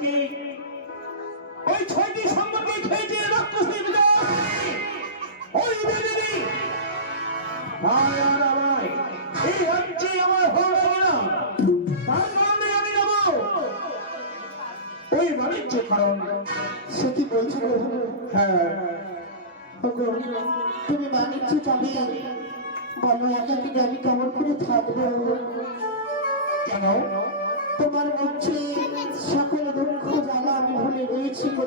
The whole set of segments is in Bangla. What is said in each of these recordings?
ছয়টি ওই ছয়টি সম্পর্কে খেয়েছে রাক্ষসের বিজয় ওই বেদিনী ভাই আর ভাই এই রাজ্যে আমার ভালো লাগে না তার কারণে আমি যাবো ওই বাণিজ্য কারণ সে কি বলছো গো? হ্যাঁ ওগো, তুমি বাণিজ্য যাবে বলো একাকি আমি কেমন করে থাকবো? কেন তোমার মধ্যে সকল দুঃখ জ্বালা আমি ভুলে রয়েছি গো।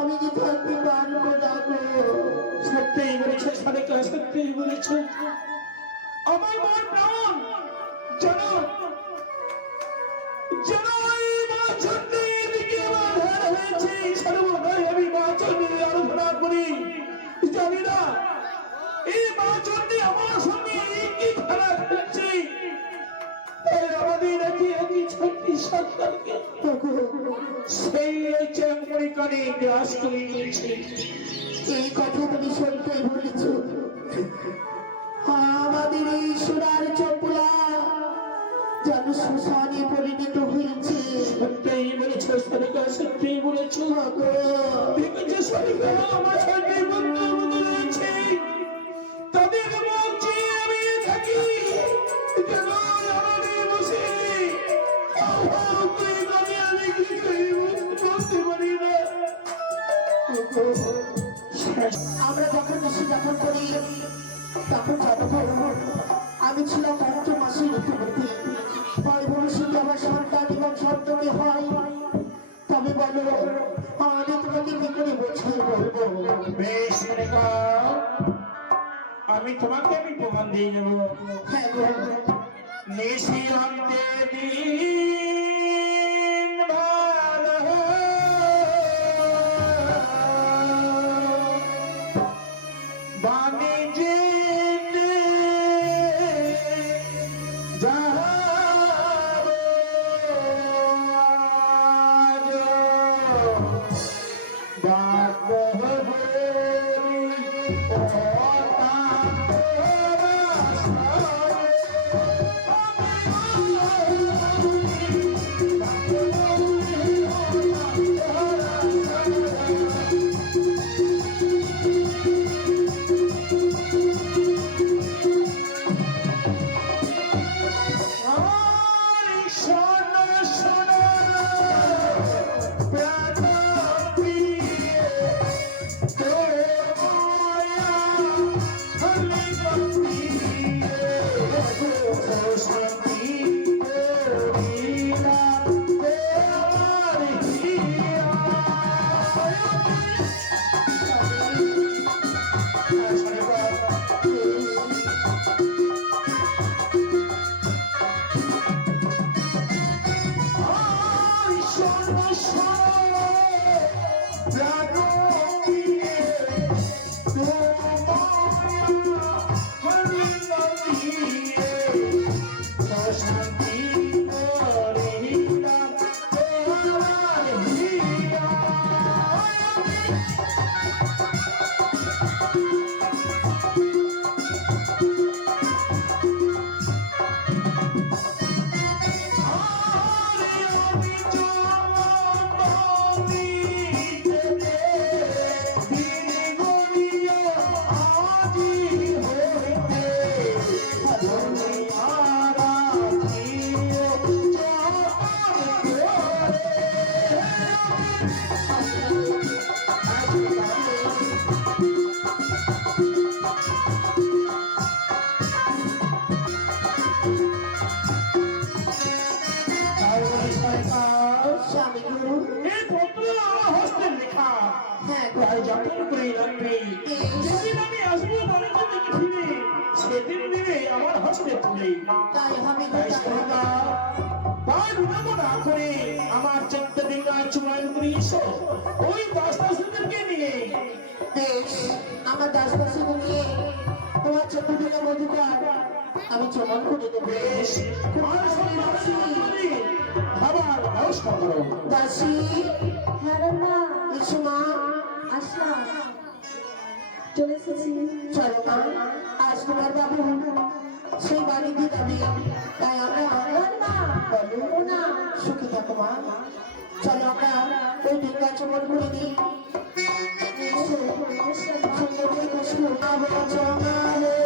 আমি যে থাকতে পারবো না গো। সত্যিই বলেছে সারিকা সত্যিই বলেছে আমার মন প্রাণ জানো জানো এই মা চণ্ডীর দিকে আমার ধ্যান হয়েছে সর্বদাই আমি মা চণ্ডীর আরাধনা করি জানি না এই মা চণ্ডী আমার সঙ্গে কি খেলা খেলছে আমাদের একই একই ছয়টি সন্তানকে সেই চেঙ্গুড়ি কানে গ্রাস করে নিয়েছে এই কথা তুমি সত্যি বলেছ। আমাদের এই সোনার চপলা যেন শ্মশানে পরিণত হয়েছে। সত্যিই বলেছ সারিকা সত্যিই বলেছ দেখেছো সারিকা আমার সঙ্গে বন্ধু রয়েছে তাদের মুখ চেয়ে আমি থাকি যেন আমাদের বসে আমি কিছুই বলতে পারি না আমরা যখন বেশি যখন করি তখন যতক্ষণ আমি ছিলাম 5 মাসের ঋতুবতী পরে ভবিষ্যতে আমার সন্তান এবং সন্ততি হয় তবে বলো আমি তোমাকে কি করে বোঝাই বলবো? বেশ সারিকা আমি তোমাকে আমি প্রমাণ দিয়ে দেবো হ্যাঁ গো, নিশি অন্তে দিন ভালো বাণিজ্যে যাবো আজ তাই যতন করে রাখবি যেদিন আমি আসবো বাড়িতে থেকে ফিরে সেদিন দিনে আমার হস্তে তুলে তাই হবে তাই সরকার তাই বিলম্ব না করে আমার চন্দ্রডিঙ্গা চূড়ায় করে এসো ওই দাসদাসীদেরকে নিয়ে বেশ আমার দাসদাসী নিয়ে তোমার চন্দ্রডিঙ্গা মধুকার আমি চমন করে দেবো। বেশ আর আবার ব্যবস্থা করো দাসী হ্যাঁ রান্না এসো মা, আসলাম চলে এসেছি। চলো মা, আজ তোমার বাবু সেই বাড়িতে যাবে। তাই আমরা বলো না সুখী থাকো মা। চলো আমরা ওই ডিঙ্গা চমন করে দিই। সুন্দর করে কৃষ্ণ নাম চমারে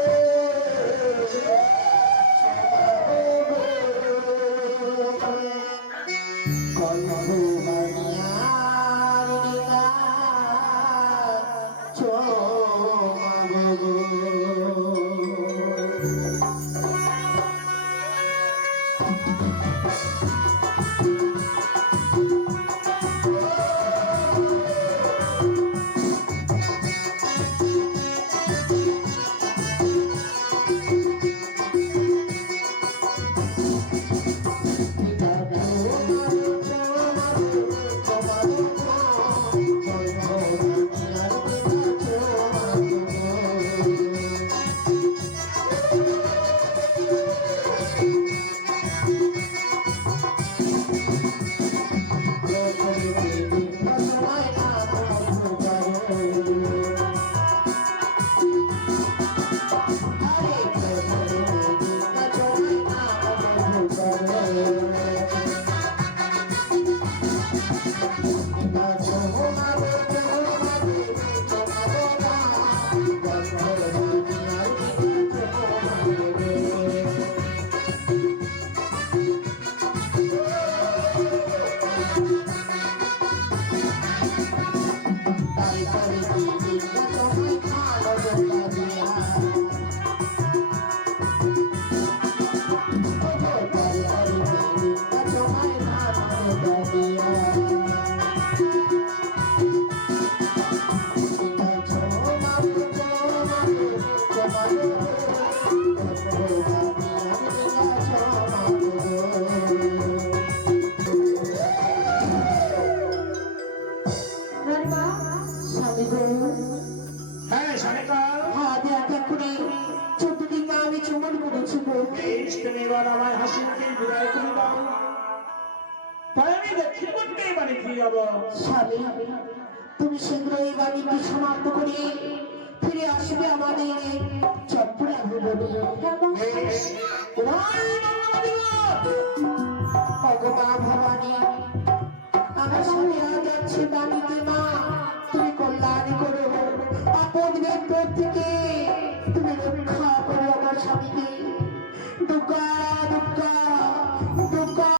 হ্যাঁ স্বামীকাল আমি চুমন করেছি বেশ, তুমি এবার আমায় হাসি মুখে বিদায় করে দাও। তাই আমি দক্ষিণবঙ্গে বাড়ি ফিরে যাবো। স্বামী তুমি শীঘ্রই বাড়িটি সমাপ্ত করে ফিরে আসবে আমাদের চট্টগ্রাম বেশ, কোথায় ভগবা ভবানী আমার সঙ্গে যাচ্ছি বাড়িতে মা। তুমি কল্যাণ করো, আপদ বিপদ থেকে তুমি রক্ষা করো আমার স্বামীকে। দুর্গা